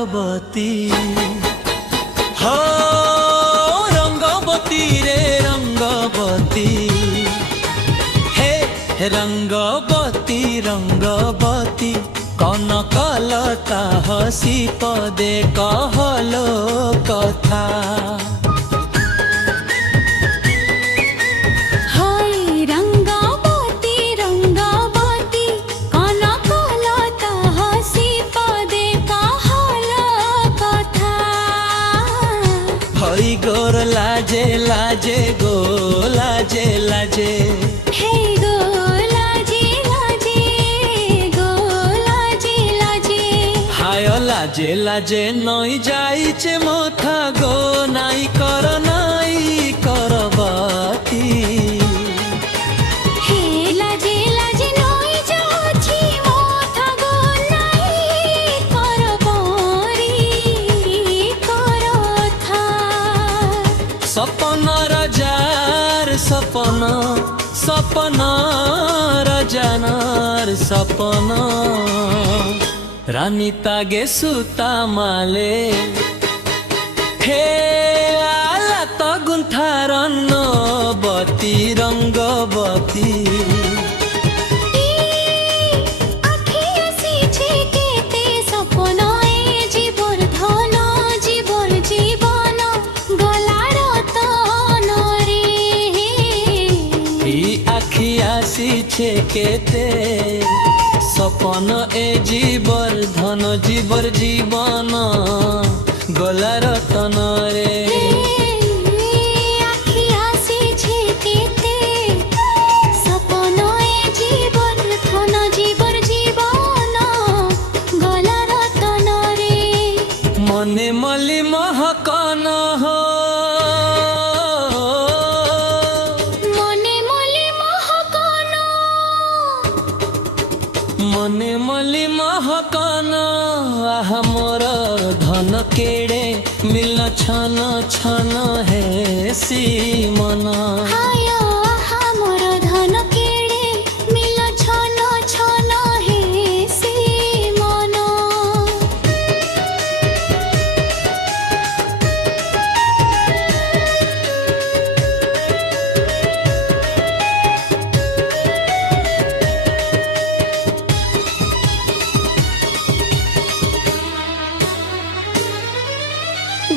रंगवती हो रंगवती रे रंगवती हे रंगवती रंगवती कनकलता हसी पदे कहलो कथा गोर लाजे लाजे गो लाजे लाजे हे गो लाजे लाजे गो लाजे लाजे हाय लाजे लाजे नई जाइचे मथा गो नाई करबती हे लाजे लाजे नई जाछि मथा गो नाई करबरी करथा सपना रजार सपना सपना रजानार सपना रानी तागे सुता माले हे आला तो गुंथार बती रंगवती केते सपन ए जीवर धन जीवर जीवन गला रतन रे मने मली महकन हो मने मली महकन आह मोर धन केड़े मिल छन छन है सी मना मोर धन केड़े मिल छन छन है सी मना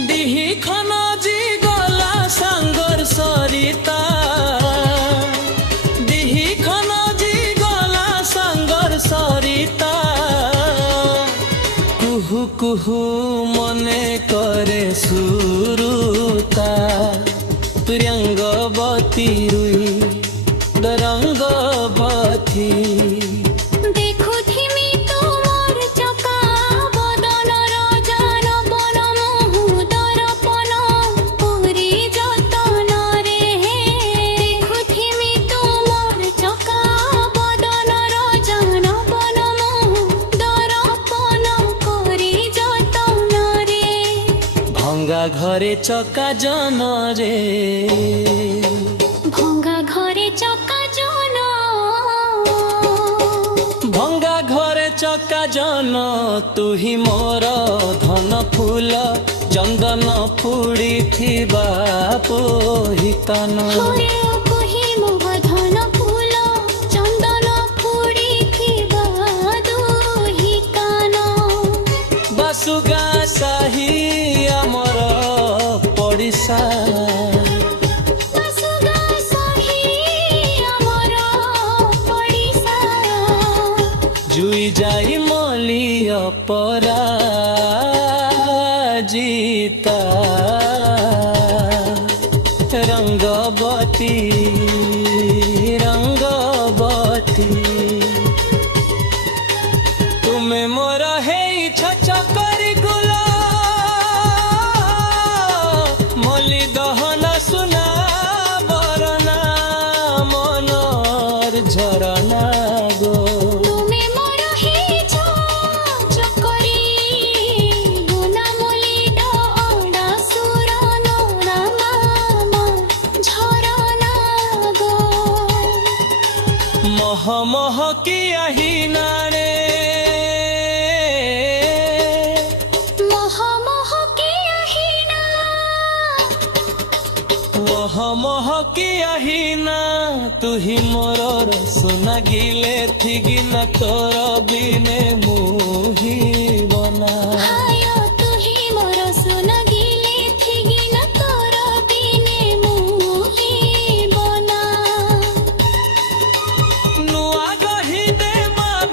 दिही खना जी गला सांगर सरिता दिही खना जी गला सांगर सरिता कुहू कुहू मने करे सुरुता तुरंगवती रुई रंगवती भंगा घरे चका जन रे भंगा घरे चका जन भंगा घरे चका जन तू ही मोर धन फूल चंदन फुड़ी थिबा पोहितन धन फूल चंदन फुड़ी थिबा दोहितन बासुगा साही आमर पड़िसा जुई जाई मली अपराजिता रंगवती रंगवती तुम्हें मोर है छचकरी गुला मली दहन सुना बरना मनर झरना गो मह मह की आही नारे মহকি আহিনা তুহি মোর সোনা গিলে থিগিনা তোর বিনে মুহি